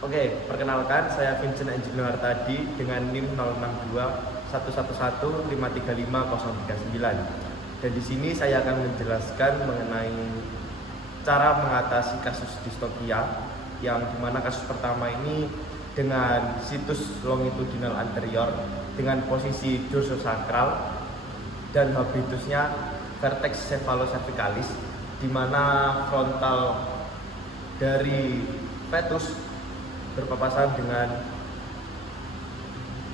Oke, perkenalkan saya Vincent Engineer tadi dengan NIM 06211153539. Dan di sini saya akan menjelaskan mengenai cara mengatasi kasus distopia, yang dimana kasus pertama ini dengan situs longitudinal anterior dengan posisi dorsosakral dan habitusnya vertex cephalocervicalis, di mana frontal dari fetus berpapasan dengan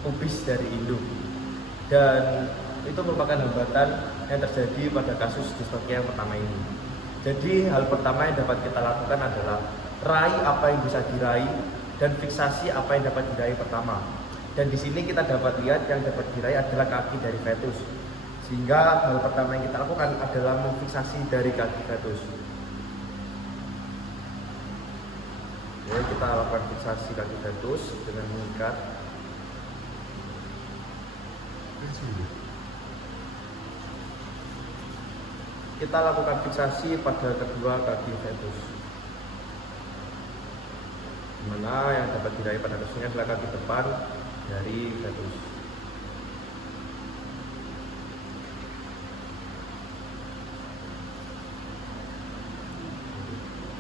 pubis dari induk, dan itu merupakan hambatan yang terjadi pada kasus distopia yang pertama ini. Jadi hal pertama yang dapat kita lakukan adalah raih apa yang bisa diraih dan fiksasi apa yang dapat diraih pertama. Dan di sini kita dapat lihat yang dapat diraih adalah kaki dari fetus. Sehingga hal pertama yang kita lakukan adalah memfiksasi dari kaki fetus. Ya, kita lakukan fiksasi kaki fetus dengan mengikat. Kita lakukan fiksasi pada kedua kaki fetus, dimana yang dapat diraih pada kasusnya adalah kaki depan dari fetus.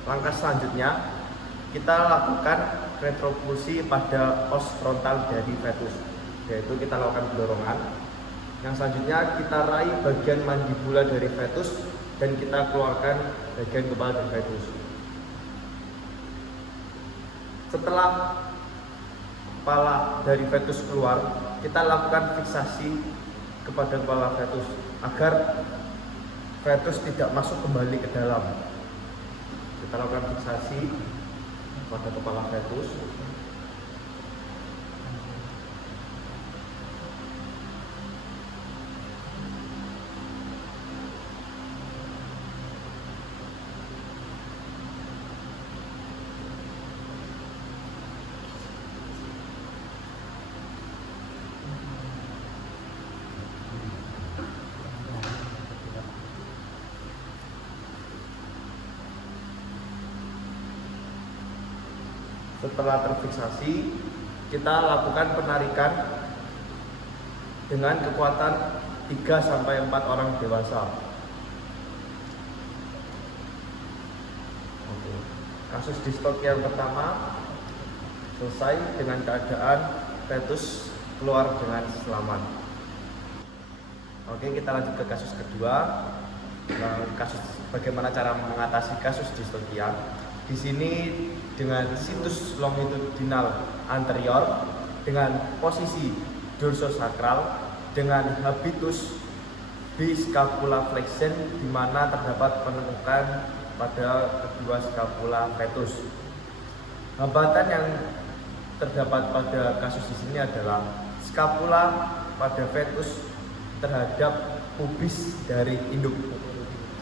Langkah selanjutnya, kita lakukan retropulsi pada os frontal dari fetus, yaitu kita lakukan dorongan. Yang selanjutnya kita raih bagian mandibula dari fetus dan kita keluarkan bagian kepala dari fetus. Setelah kepala dari fetus keluar, kita lakukan fiksasi kepada kepala fetus agar fetus tidak masuk kembali ke dalam. Kita lakukan fiksasi pada kepala fetus. Setelah terfiksasi, kita lakukan penarikan dengan kekuatan 3-4 orang dewasa. Oke. Kasus distopia yang pertama selesai dengan keadaan fetus keluar dengan selamat. Oke, kita lanjut ke kasus kedua. Kasus bagaimana cara mengatasi kasus distopia. Di sini dengan situs longitudinal anterior dengan posisi dorsosakral dengan habitus biscapula flexion, di mana terdapat penumpukan pada kedua scapula fetus. Hambatan yang terdapat pada kasus di sini adalah scapula pada fetus terhadap pubis dari induk.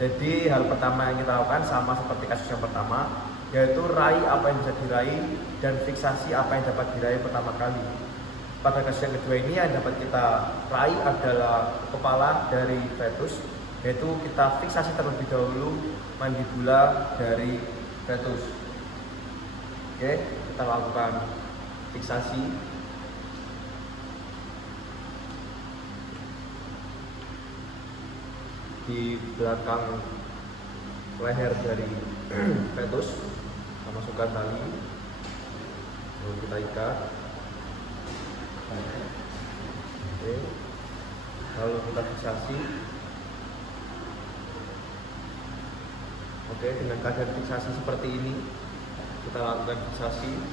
Jadi hal pertama yang kita lakukan sama seperti kasus yang pertama, yaitu raih apa yang bisa diraih dan fiksasi apa yang dapat diraih pertama kali. Pada kasus yang kedua ini yang dapat kita raih adalah kepala dari fetus, yaitu kita fiksasi terlebih dahulu mandibula dari fetus. Oke, kita lakukan fiksasi. Di belakang leher dari fetus, kita masukkan tali, lalu kita ikat. Oke, lalu kita fiksasi. Oke, dengan keadaan fiksasi seperti ini, kita lakukan fiksasi.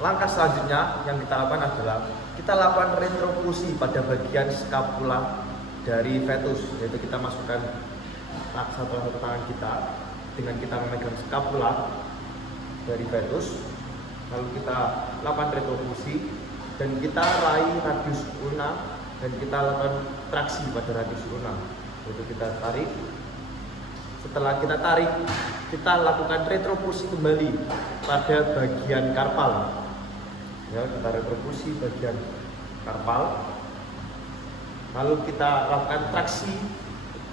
Langkah selanjutnya yang kita lakukan adalah kita lakukan retropulsi pada bagian scapula dari fetus, yaitu kita masukkan satu tangan kita dengan kita memegang scapula dari fetus, lalu kita lakukan retropulsi dan kita raih radius ulna dan kita lakukan traksi pada radius ulna, yaitu kita tarik. Setelah kita tarik, kita lakukan retropulsi kembali pada bagian karpal. Ya, kita retropulsi bagian karpal, lalu kita lakukan traksi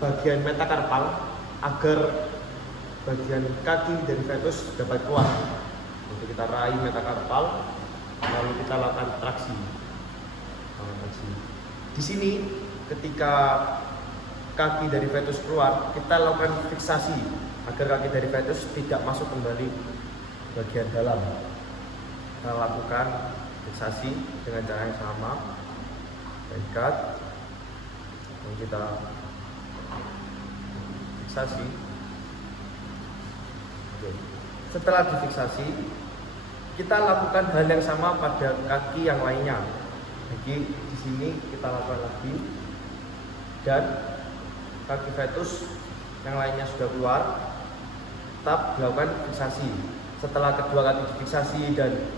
bagian metakarpal agar bagian kaki dari fetus dapat keluar. Untuk kita raih metakarpal, lalu kita lakukan traksi. Di sini ketika kaki dari fetus keluar, kita lakukan fiksasi agar kaki dari fetus tidak masuk kembali bagian dalam. Kita lakukan fiksasi dengan cara yang sama. Ikat, dan kita fiksasi. Oke. Setelah difiksasi, kita lakukan hal yang sama pada kaki yang lainnya. Jadi di sini kita lakukan lagi, dan kaki fetus yang lainnya sudah keluar, tetap dilakukan fiksasi. Setelah kedua kali difiksasi dan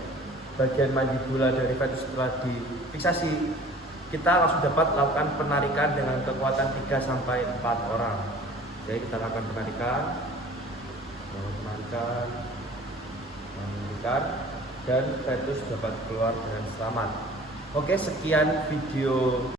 bagian mandibula dari fetus setelah difiksasi, kita langsung dapat lakukan penarikan dengan kekuatan 3-4 orang. Jadi kita lakukan penarikan, dan fetus dapat keluar dengan selamat. Oke, sekian video